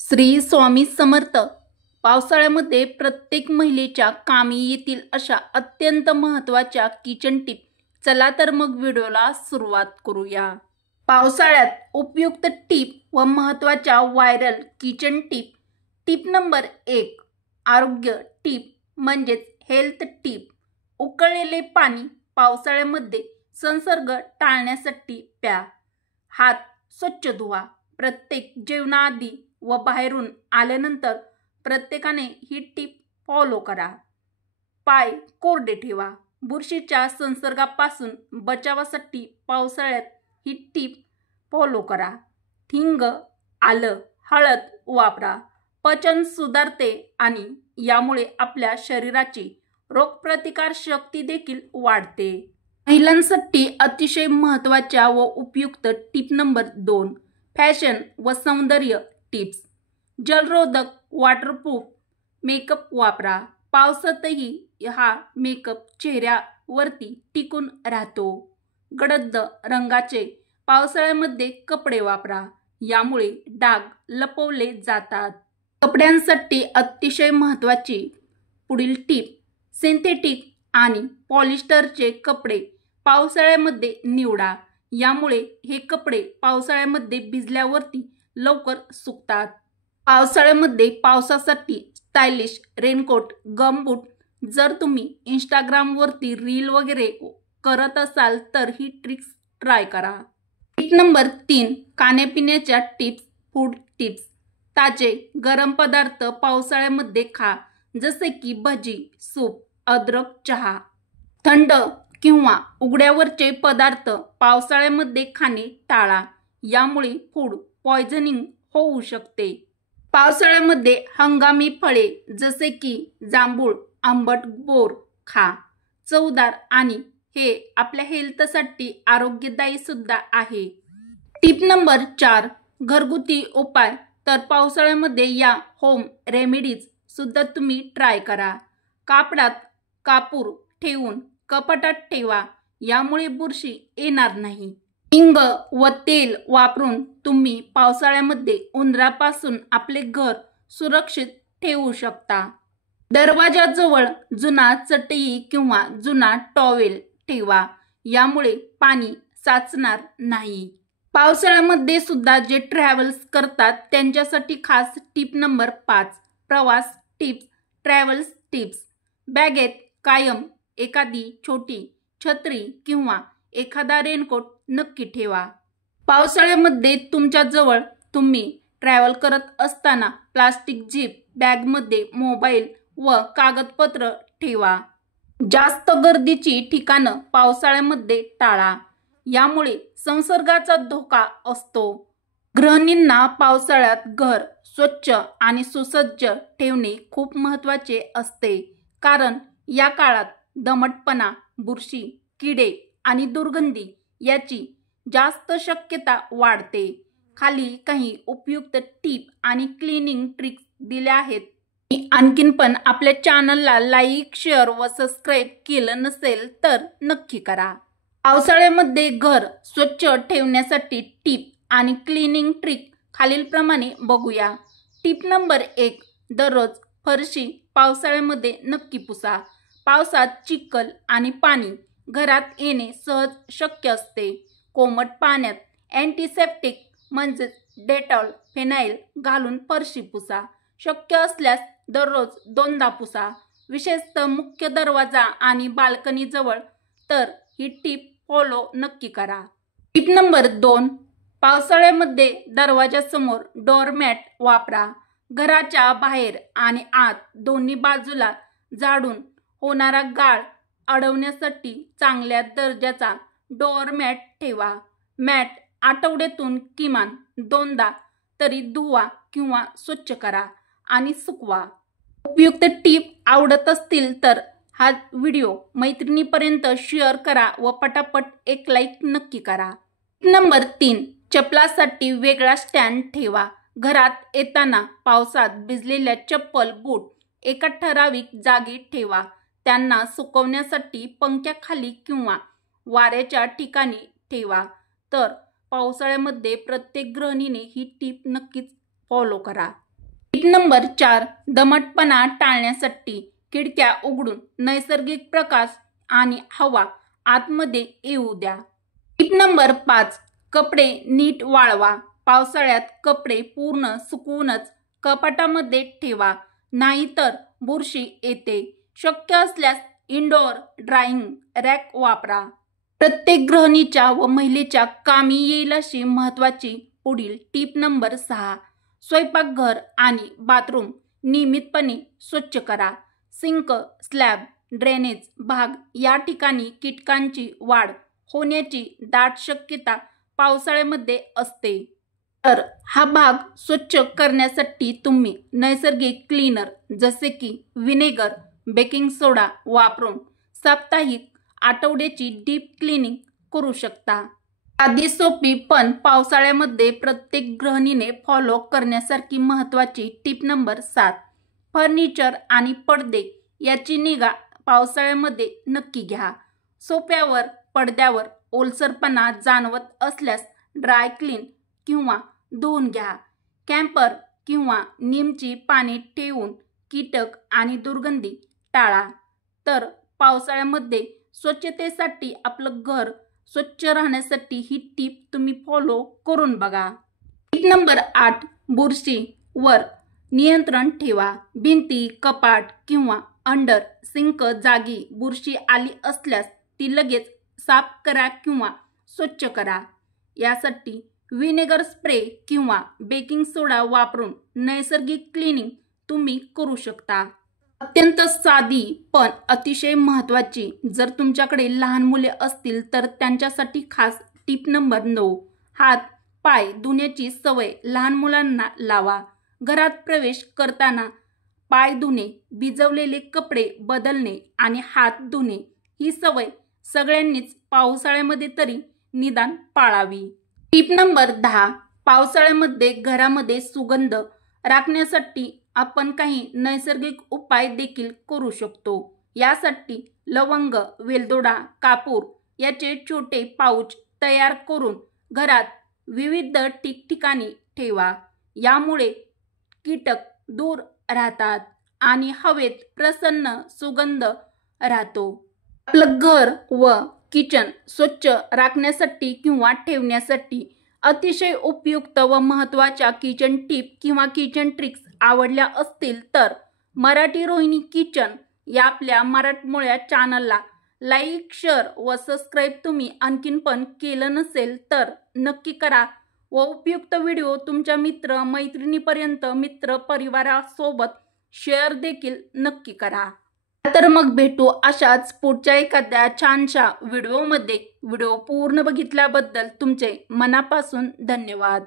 श्री स्वामी समर्थ. पावसाळ्यामध्ये प्रत्येक महिलेच्या कामी येतील अशा अत्यंत महत्त्वाच्या किचन टिप. चला तर मग व्हिडिओला सुरुवात करूया. पावसाळ्यात उपयुक्त टिप व महत्त्वाच्या viral kitchen tip. Tip number 1, आरोग्य टिप म्हणजेच हेल्थ टिप. उकळलेले पाणी पावसाळ्यामध्ये संसर्ग टाळण्यासाठी प्या. हात स्वच्छ धुवा. प्रत्येक जेवणाआधी व बाहेरून आल्यानंतर प्रत्येकाने ही टिप फॉलो करा. पाय कोरडे ठेवा. बुरशीच्या संसर्गापासून बचावासाठी पावसाळ्यात ही टिप फॉलो करा. हिंग, आलं, हळद वापरा. पचन सुधारते आणि यामुळे आपल्या शरीराची रोगप्रतिकार शक्ती देखील वाढते. महिलांसाठी अतिशय महत्त्वाच्या व उपयुक्त टिप नंबर 2, फॅशन व सौंदर्य टिप्स. जलरोधक वॉटरप्रूफ मेकअप वापरा. पावसातही हा मेकअप चेहऱ्यावरती टिकून राहतो. गडद रंगाचे पावसाळ्यामध्ये कपडे वापरा. यामुळे डाग लपवले जातात. कपड्यांसाठी अतिशय महत्त्वाची पुढील टिप, सिंथेटिक आणि पॉलिस्टरचे कपडे पावसाळ्यामध्ये निवडा. यामुळे हे कपडे पावसाळ्यामध्ये भिजल्यावरती लवकर सुकतात. पावसाळ्यामध्ये पावसासाठी स्टायलिश रेनकोट, गमबूट. जर तुम्ही इंस्टाग्रामवरती रील वगैरे करत असाल तर ही ट्रिक्स ट्राय करा. टिप नंबर 3, खाण्यापिण्याच्या टिप्स, फूड टिप्स. ताजे गरम पदार्थ पावसाळ्यामध्ये खा, जसे की भजी, सूप, अद्रक चहा. थंड किंवा उघड्यावरचे पदार्थ पावसाळ्यामध्ये खाणे टाळा. यामुळे फूड पॉयझनिंग होऊ शकते. पावसाळ्यामध्ये हंगामी फळे जसे की जांभूळ, आंबट बोर खा. चवदार आणि हे आपल्या हेल्थसाठी आरोग्यदायी सुद्धा आहे. टिप नंबर 4, घरगुती उपाय. तर पावसाळ्यामध्ये या होम रेमेडीज सुद्धा तुम्ही ट्राय करा. कापडात कापूर ठेवून कपाटात ठेवा. यामुळे बुरशी येणार नाही. हिंग व तेल वापरून तुम्ही पावसाळ्यामध्ये उंदरापासून आपले घर सुरक्षित ठेवू शकता. दरवाजाजवळ जुना चटई किंवा जुना टॉवेल ठेवा. यामुळे पाणी साचणार नाही. पावसाळ्यामध्ये सुद्धा जे ट्रॅव्हल्स करतात त्यांच्यासाठी खास टिप नंबर 5, प्रवास टिप्स, ट्रॅव्हल्स टिप्स. बॅगेत कायम एखादी छोटी छत्री किंवा एखादा रेनकोट नक्की ठेवा. पावसाळ्यामध्ये तुमच्याजवळ तुम्ही ट्रॅव्हल करत असताना प्लास्टिक झिप बॅगमध्ये मोबाईल व कागदपत्र ठेवा. जास्त गर्दीची ठिकाणं पावसाळ्यामध्ये टाळा. यामुळे संसर्गाचा धोका असतो. गृहिणींना पावसाळ्यात घर स्वच्छ आणि सुसज्ज ठेवणे खूप महत्त्वाचे असते. कारण या काळात दमटपणा, बुरशी, किडे आणि दुर्गंधी याची जास्त शक्यता वाढते. खाली काही उपयुक्त टिप आणि क्लिनिंग ट्रिक्स दिल्या आहेत. आणखीन पण आपल्या चॅनलला लाईक, शेअर व सबस्क्राईब केलं नसेल तर नक्की करा. पावसाळ्यामध्ये घर स्वच्छ ठेवण्यासाठी टिप आणि क्लिनिंग ट्रिक खालीलप्रमाणे बघूया. टिप नंबर 1, दररोज फरशी पावसाळ्यामध्ये नक्की पुसा. पावसात चिखल आणि पाणी घरात येणे सहज शक्य असते. कोमट पाण्यात अँटीसेप्टिक म्हणजेच डेटॉल, फिनाईल घालून फरशी पुसा. शक्य असल्यास दररोज 2दा पुसा. विशेषतः मुख्य दरवाजा आणि बाल्कनी जवळ तर ही टिप फॉलो नक्की करा. टिप नंबर 2, पावसाळ्यामध्ये दरवाजासमोर डोअरमॅट वापरा. घराच्या बाहेर आणि आत दोन्ही बाजूला झाडून होणारा गाळ अडवण्यासाठी चांगल्या दर्जाचा डोअरमॅट ठेवा. मॅट आठवड्यातून किमान 2दा तरी धुवा किंवा स्वच्छ करा आणि सुकवा. उपयुक्त टिप आवडत असतील तर हा व्हिडिओ मैत्रिणीपर्यंत शेअर करा व पटापट एक लाईक नक्की करा. टिप नंबर 3, चप्पलासाठी वेगळा स्टँड ठेवा. घरात येताना पावसात भिजलेल्या चप्पल, बूट एका ठराविक जागी ठेवा. त्यांना सुकवण्यासाठी पंख्याखाली किंवा वाऱ्याच्या ठिकाणी ठेवा. तर पावसाळ्यामध्ये प्रत्येक गृहिणीने ही टिप नक्कीच फॉलो करा. टिप नंबर 4, दमटपणा टाळण्यासाठी खिडक्या उघडून नैसर्गिक प्रकाश आणि हवा आतमध्ये येऊ द्या. टिप नंबर 5, कपडे नीट वाळवा. पावसाळ्यात कपडे पूर्ण सुकवूनच कपाटामध्ये ठेवा, नाहीतर बुरशी येते. शक्य असल्यास इनडोअर ड्राईंग रॅक वापरा. प्रत्येक गृहिणीच्या व महिलेच्या कामी येईल अशी महत्त्वाची पुढील टिप नंबर 6, स्वयंपाकघर आणि बाथरूम नियमितपणे स्वच्छ करा. सिंक, स्लॅब, ड्रेनेज भाग या ठिकाणी कीटकांची वाढ होण्याची दाट शक्यता पावसाळ्यामध्ये असते. तर हा भाग स्वच्छ करण्यासाठी तुम्ही नैसर्गिक क्लीनर जसे की व्हिनेगर, बेकिंग सोडा वापरून साप्ताहिक आठवड्याची डीप क्लिनिंग करू शकता. साधी सोपी पण पावसाळ्यामध्ये प्रत्येक गृहिणीने फॉलो करण्यासारखी महत्त्वाची टिप नंबर 7, फर्निचर आणि पडदे याची निगा पावसाळ्यामध्ये नक्की घ्या. सोफ्यावर, पडद्यावर ओलसरपणा जाणवत असल्यास ड्राय क्लीन किंवा धुवून घ्या. कॅम्पर किंवा नीमची पाने ठेवून कीटक आणि दुर्गंधी टाळा. तर पावसाळ्यामध्ये स्वच्छतेसाठी आपलं घर स्वच्छ राहण्यासाठी ही टीप तुम्ही फॉलो करून बघा. टीप नंबर 8, बुरशीवर नियंत्रण ठेवा. भिंती, कपाट किंवा अंडर सिंक जागी बुरशी आली असल्यास ती लगेच साफ करा किंवा स्वच्छ करा. यासाठी व्हिनेगर स्प्रे किंवा बेकिंग सोडा वापरून नैसर्गिक क्लिनिंग तुम्ही करू शकता. अत्यंत साधी पण अतिशय महत्त्वाची, जर तुमच्याकडे लहान मुले असतील तर त्यांच्यासाठी खास टिप नंबर 9, हात पाय धुण्याची सवय लहान मुलांना लावा. घरात प्रवेश करताना पाय धुणे, भिजवलेले कपडे बदलणे आणि हात धुणे ही सवय सगळ्यांनीच पावसाळ्यामध्ये तरी निदान पाळावी. टिप नंबर 10, पावसाळ्यामध्ये घरामध्ये सुगंध राखण्यासाठी आपण काही नैसर्गिक उपाय देखील करू शकतो. यासाठी लवंग, वेलदोडा, कापूर याचे छोटे पाऊच तयार करून घरात विविध ठिकठिकाणी ठेवा. यामुळे कीटक दूर राहतात आणि हवेत प्रसन्न सुगंध राहतो. आपलं घर व किचन स्वच्छ राखण्यासाठी किंवा ठेवण्यासाठी अतिशय उपयुक्त व महत्त्वाच्या किचन टिप किंवा किचन ट्रिक्स आवडल्या असतील तर मराठी रोहिणी किचन या आपल्या मराठमोळ्या चॅनलला लाईक, शेअर व सबस्क्राईब तुम्ही आणखीन पण केलं नसेल तर नक्की करा व उपयुक्त व्हिडिओ तुमच्या मित्र मैत्रिणीपर्यंत, मित्र परिवारासोबत शेअर देखील नक्की करा. तर मग भेटू अशाच पुढच्या एखाद्या छानशा व्हिडिओमध्ये. व्हिडिओ पूर्ण बघितल्याबद्दल तुमचे मनापासून धन्यवाद.